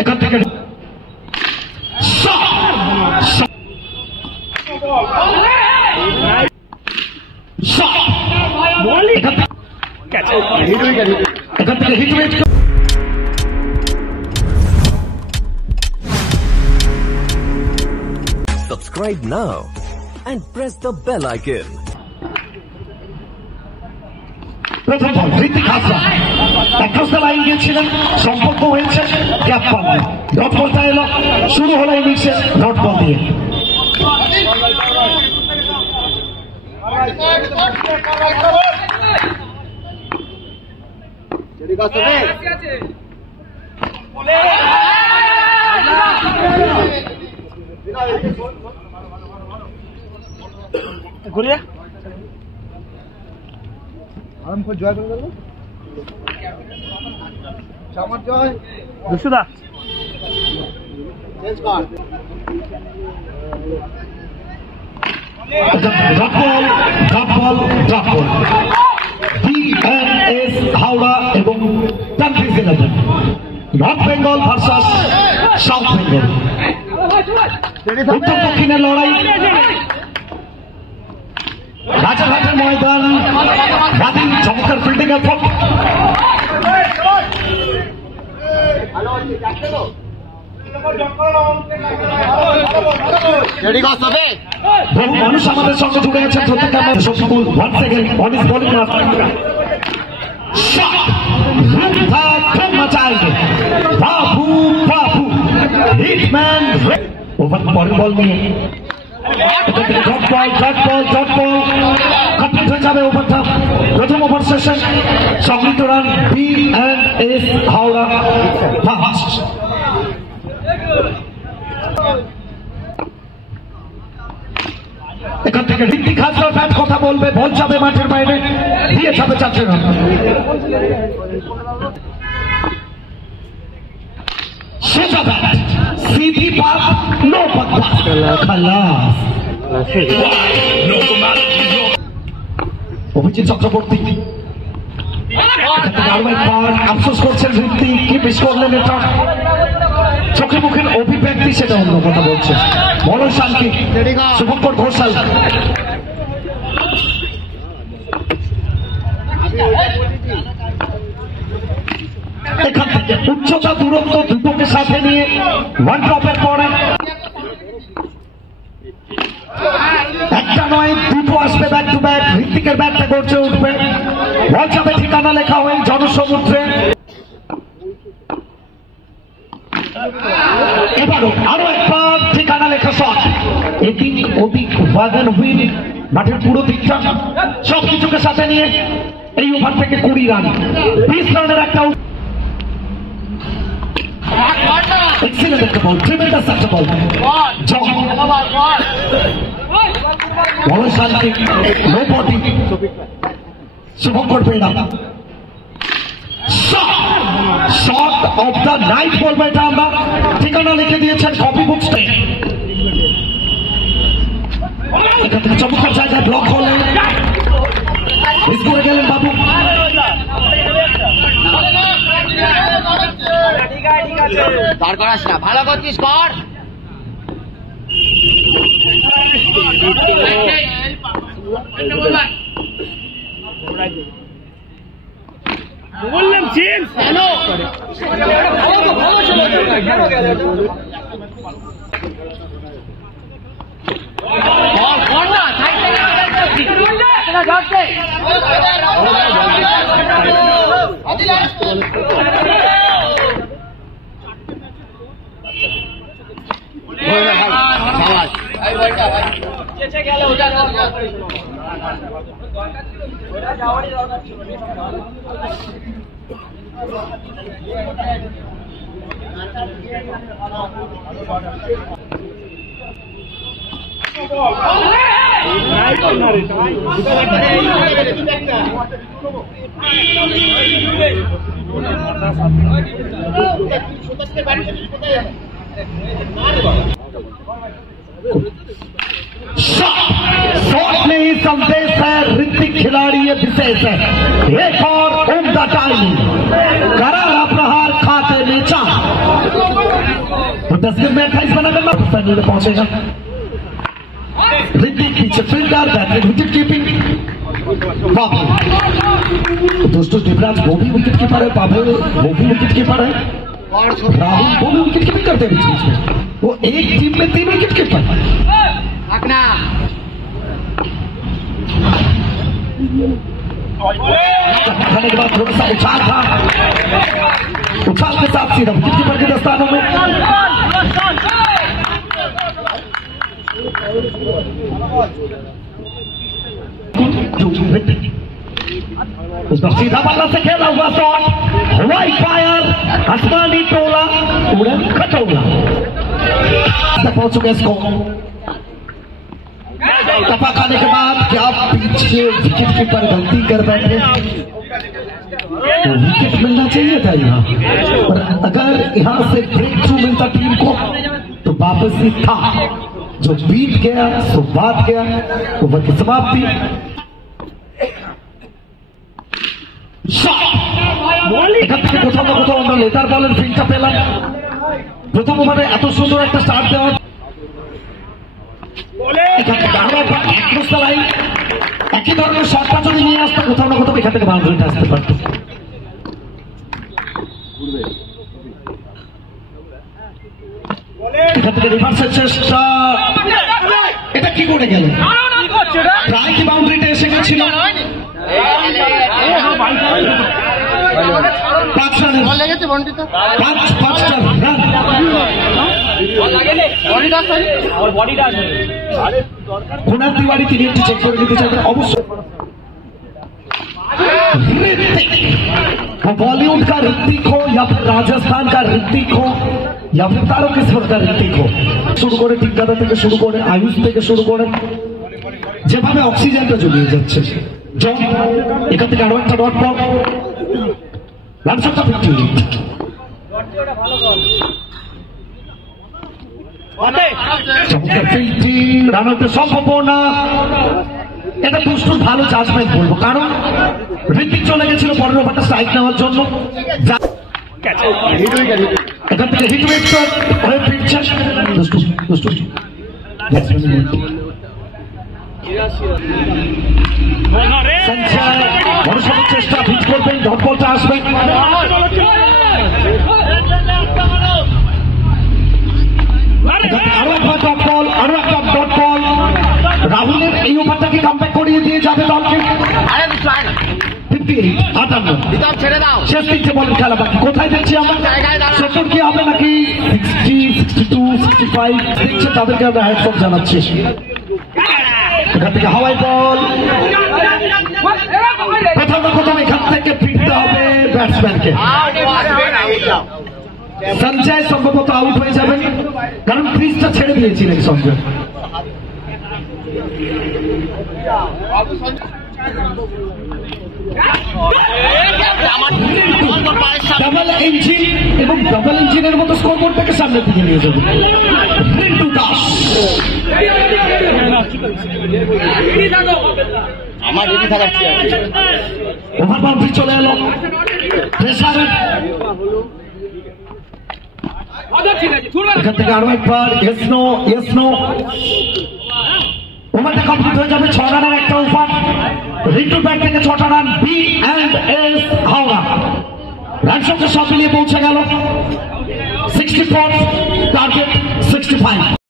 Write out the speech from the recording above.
এখান থেকে Subscribe now and press the bell icon. প্রথম বল ঋত্বিক হাসরা অ্যাক্রস দ্য লাইন গিয়েছিলেন, সম্পর্ক হয়েছে, গ্যাপ পান, ডট বলটা এলো, শুরু হলো ইনিংসে ডট বল দিয়ে। ঘুরিয়ে আরামপুর জয় করে দেবো, চামার জয় দুশুদা DNS হাওড়া এবং countries 11 north Bengal versus south Bengal, উত্তর দক্ষিণের লড়াই, রাজারহাটের ময়দান, রাধীন চমৎকার ফিল্ডিং এফোর্ট। বহু মানুষ আমাদের সঙ্গে জুড়ে আছেন, Shafiqul one second on is bowling Babu Babu hitman over পরের বল নিয়ে কমপ্লিট হয়ে যাবে ওভারটা। প্রথম ওভার সেশন সংগৃহীত রান DNS হাওড়া 5। এখান থেকে ঋত্বিক হাসরা ব্যাট কথা বলবে, বল যাবে মাঠের বাইরে, দিয়ে যাবে 4 রান। সোজা ব্যাট, সিধি পাক, নো পাক, খালাস। অভিজিৎ চক্রবর্তী আরো একবার আফসোস করছেন ঋত্বিক, কি মিস করলেন এটা, চোখে মুখের অভিব্যক্তি সেটা অন্য কথা বলছে। বলো শান্তি, শুভঙ্কর ঘোষাল এখান থেকে উচ্চতা দূরত্ব দুটোকে সাথে নিয়ে ওয়ান ড্রপের পরে একটা নয় দুটো আসবে ব্যাক টু ব্যাক, ঋত্বিকের ব্যাটটা গড়ছে উঠবে, বল যাবে ঠিকানা লেখা হয়ে জনসমুদ্রে। এবারও আরো একবার ঠিকানা লেখা শট, এদিক ওদিক ওয়াগন হুইল, মাঠের পুরো দিকটা সবকিছুকে সাথে নিয়ে এই ওভার থেকে 20 রান, 20 রানের একটা এক্সিলেন্ট একটা বল, ট্রিমেন্ডাস একটা বল, বড় শান্তি, লো বডি, শুভঙ্কর বেড়া, শট অফ দ্য নাইট বলবো এটা আমরা, ঠিকানা লিখে দিয়েছেন কপি বুকসে। এখান থেকে চমৎকার জায়গায় ব্লক হলেন, মিস করে গেলেন বাবু। দাঁড় করাস না, ভালো করছিস কর। বললাম চেঞ্জ কেন शॉट नहीं संदेश है, ऋतिक खिलाड़ी ये विशेष है। एक और उम्दा टाइमिंग, करारा प्रहार खाते नीचा। तो 10 में 28 बना करना फाइनल में पहुंचेगा। ऋतिक पीछे fielder, batting wicket keeping Pavel. दोस्तों दिवराज वो भी विकेट कीपर है, पाभेल वो भी विकेट कीपर है, राहुल वो भी विकेट कीपिंग करते हैं बीच बीच में। वो एक टीम में 3 विकेट कीपर। खाने के बाद थोड़ा सा उछाल था, उछाल के साथ सीधा विकेट कीपर के दस्तानों में। उसका सीधा बाला से खेला हुआ शॉट, हवाई फायर, आसमानी टोला, उड़न खटोला पहुंच चुके इसको। टपा खाने के बाद क्या पीछे विकेट कीपर गलती कर बैठे, तो विकेट मिलना चाहिए था यहाँ, पर अगर यहाँ से ब्रेक थ्रू मिलता टीम को तो वापसी था। जो बीत गया सो बात गया, तो वह की समाप्ति। এখান থেকে কোথাও না কোথাও আমরা লেটার বলের ফিল্ডটা পেলাম। প্রথম ওভারে এত সুন্দর একটা স্টার্ট দেওয়া, একই ধরনের শটটা যদি নিয়ে আসতো কোথাও না কোথাও এখান থেকে বাউন্ডারিটা আসতে পারত। এখান থেকে রিভার্সের চেষ্টা, এটা কি করে গেল? প্রায় কি বাউন্ডারিটা এসে গেছিল? 5 রানের 5টা রান। कुणाल तिवारी তিনি একটু চেক করে নিতে চাইবেন অবশ্যই। वो बॉलीवुड का ऋतिक हो या फिर राजस्थान का ऋतिक हो या फिर তারও কিসমত का ঋতিক हो, শুরু করে টিকদাদা থেকে শুরু করে আয়ুষ থেকে শুরু করে যেভাবে অক্সিজেনটা জড়িয়ে যাচ্ছে। জন এখান থেকে আরো একটা ডট বল, রানসংখ্যা 58। চমৎকার ফিল্ডিং, রান আউটের সম্ভাবনা। এটা দুষ্টুর ভালো জাজমেন্ট বলবো, কারণ ঋতিক চলে গেছিল পরের ওভারটা স্ট্রাইক নেওয়ার জন্য। এখান থেকে হিট উইকেট হয়ে ফিরছে দুষ্টু। বড় সড়ক চেষ্টা, হিট করবেন, ডট বলটা আসবে। আরো একটা ডট বল, আরো একটা ডট বল। রাহুলের এই ওভারটাকে কামব্যাক করিয়ে দিয়ে যাবে দলকে। 58 ছেড়ে দাও, শেষ 3টে বলের খেলা বাকি। কোথায় দেখছি আমরা 70 কি হবে নাকি 60, 62, 65 দেখছে, তাদেরকে আমরা হ্যাটস অফ জানাচ্ছি। এখান থেকে হাওয়াই বল, কোথাও না কোথাও এখান থেকে ফিরতে হবে ব্যাটসম্যানকে। সঞ্জয় সম্ভবত আউট হয়ে যাবেন, কারণ ক্রিজটা ছেড়ে দিয়েছিলেন সঞ্জয়। ডাবল ইঞ্জিন এবং ডাবল ইঞ্জিনের মতো স্কোরবোর্ডটাকে সামনের দিকে নিয়ে যাবে রিন্টু দাস। ওভার বাউন্ডারি চলে এলো, প্রেসার। এখান থেকে আরো একবার ইয়েস নো। ওভারটা কমপ্লিট হয়ে যাবে। 6 রানের একটা ওভার, রিন্টুর ব্যাট থেকে 6টা রান। B&S হাওড়া রান সংখ্যা সব মিলিয়ে পৌঁছে গেল 64, টার্গেট 65।